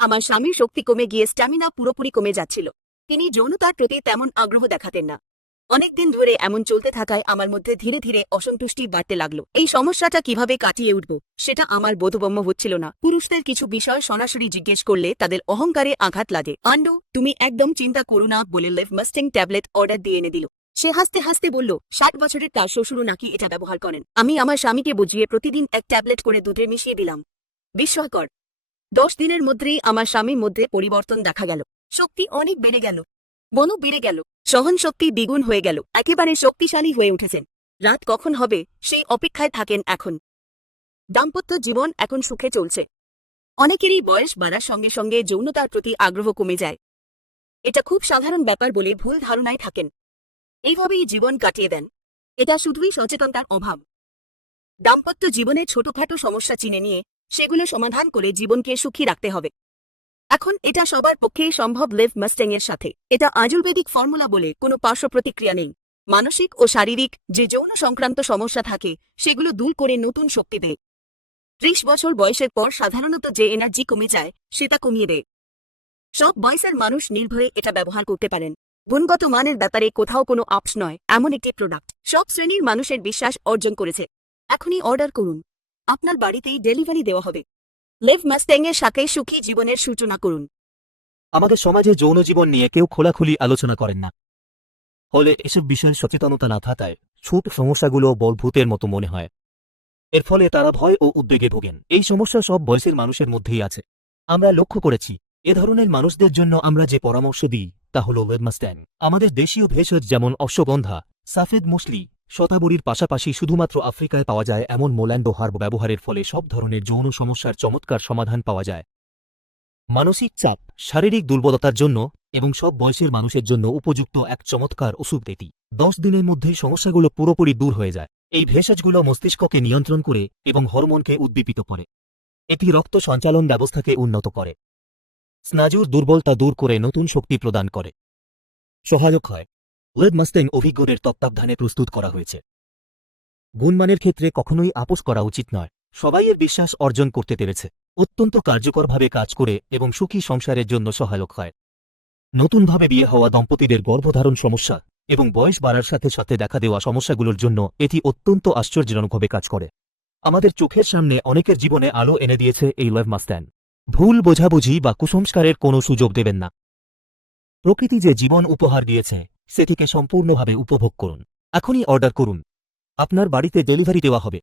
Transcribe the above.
আমার স্বামীর শক্তি কমে গিয়ে স্ট্যামিনা পুরোপুরি কমে যাচ্ছিল। তিনি যৌনতার প্রতি তেমন আগ্রহ দেখাতেন না। অনেকদিন ধরে এমন চলতে থাকায় আমার মধ্যে ধীরে ধীরে অসন্তুষ্টি বাড়তে লাগলো। এই সমস্যাটা কিভাবে কাটিয়ে উঠব সেটা আমার বোধগম্য হচ্ছিল না। পুরুষদের কিছু বিষয় সরাসরি জিজ্ঞেস করলে তাদের অহংকারে আঘাত লাগে। আন্ডু, তুমি একদম চিন্তা করো না বলে লিভ মাস্টিং ট্যাবলেট অর্ডার দিয়ে এনে দিল। সে হাসতে হাসতে বলল, 60 বছরের তার শ্বশুরও নাকি এটা ব্যবহার করেন। আমি আমার স্বামীকে বুঝিয়ে প্রতিদিন এক ট্যাবলেট করে দুধে মিশিয়ে দিলাম। বিস্ময়কর! 10 দিনের মধ্যেই আমার স্বামীর মধ্যে পরিবর্তন দেখা গেল। শক্তি অনেক বেড়ে গেল, মনও বেড়ে গেল, সহন শক্তি দ্বিগুণ হয়ে গেল, একেবারে শক্তিশালী হয়ে উঠেছেন। রাত কখন হবে সেই অপেক্ষায় থাকেন এখন। দাম্পত্য জীবন এখন সুখে চলছে। অনেকেরই বয়স বাড়ার সঙ্গে সঙ্গে যৌনতার প্রতি আগ্রহ কমে যায়। এটা খুব সাধারণ ব্যাপার বলে ভুল ধারণায় থাকেন। এইভাবেই জীবন কাটিয়ে দেন। এটা শুধুই সচেতনতার অভাব। দাম্পত্য জীবনে ছোটখাটো সমস্যা চিনে নিয়ে সেগুলো সমাধান করে জীবনকে সুখী রাখতে হবে। এখন এটা সবার পক্ষেই সম্ভব লিভ মাস্ট্যাং এর সাথে। এটা আয়ুর্বেদিক ফর্মুলা বলে কোনো পার্শ্ব প্রতিক্রিয়া নেই। মানসিক ও শারীরিক যে যৌন সংক্রান্ত সমস্যা থাকে সেগুলো দূর করে নতুন শক্তি দেয়। 30 বছর বয়সের পর সাধারণত যে এনার্জি কমে যায় সেটা কমিয়ে দেয়। সব বয়সের মানুষ নির্ভয়ে এটা ব্যবহার করতে পারেন। গুণগত মানের ব্যাপারে কোথাও কোনো আপস নয়, এমন একটি প্রোডাক্ট সব শ্রেণীর মানুষের বিশ্বাস অর্জন করেছে। এখনই অর্ডার করুন, আপনার বাড়িতেই ডেলিভারি দেওয়া হবে। লিভ মাস্ট্যাং এর সাথে সুখী জীবনের সূচনা করুন। আমাদের সমাজে যৌন জীবন নিয়ে কেউ খোলাখুলি আলোচনা করেন না। ফলে এসব বিষয়ে সচেতনতা না থাকায় ছোট সমস্যাগুলো বড় ভূতের মতো মনে হয়। এর ফলে তারা ভয় ও উদ্বেগে ভোগেন। এই সমস্যা সব বয়সের মানুষের মধ্যেই আছে। আমরা লক্ষ্য করেছি, এ ধরনের মানুষদের জন্য আমরা যে পরামর্শ দিই তা হল লিভ মাস্ট্যাং। আমাদের দেশীয় ভেষজ যেমন অশ্বগন্ধা, সাফেদ মসলি, শতাবরীর পাশাপাশি শুধুমাত্র আফ্রিকায় পাওয়া যায় এমন মোল্যান্ডো হার্ব ব্যবহারের ফলে সব ধরনের যৌন সমস্যার চমৎকার সমাধান পাওয়া যায়। মানসিক চাপ, শারীরিক দুর্বলতার জন্য এবং সব বয়সের মানুষের জন্য উপযুক্ত এক চমৎকার ওষুধ এটি। 10 দিনের মধ্যেই সমস্যাগুলো পুরোপুরি দূর হয়ে যায়। এই ভেষজগুলো মস্তিষ্ককে নিয়ন্ত্রণ করে এবং হরমোনকে উদ্দীপিত করে। এটি রক্ত সঞ্চালন ব্যবস্থাকে উন্নত করে, স্নায়ুর দুর্বলতা দূর করে নতুন শক্তি প্রদান করে, সহায়ক হয়। লিভ মাস্ট্যাং অভিজ্ঞদের তত্ত্বাবধানে প্রস্তুত করা হয়েছে। গুণমানের ক্ষেত্রে কখনোই আপোস করা উচিত নয়। সবাই এর বিশ্বাস অর্জন করতে পেরেছে। অত্যন্ত কার্যকরভাবে কাজ করে এবং সুখী সংসারের জন্য সহায়ক হয়। নতুনভাবে বিয়ে হওয়া দম্পতিদের গর্ভধারণ সমস্যা এবং বয়স বাড়ার সাথে সাথে দেখা দেওয়া সমস্যাগুলোর জন্য এটি অত্যন্ত আশ্চর্যজনকভাবে কাজ করে। আমাদের চোখের সামনে অনেকের জীবনে আলো এনে দিয়েছে এই লিভ মাস্ট্যাং। ভুল বোঝাবুঝি বা কুসংস্কারের কোনো সুযোগ দেবেন না। প্রকৃতি যে জীবন উপহার দিয়েছে সেটিকে সম্পূর্ণভাবে উপভোগ করুন। এখনই অর্ডার করুন, আপনার বাড়িতে ডেলিভারি দেওয়া হবে।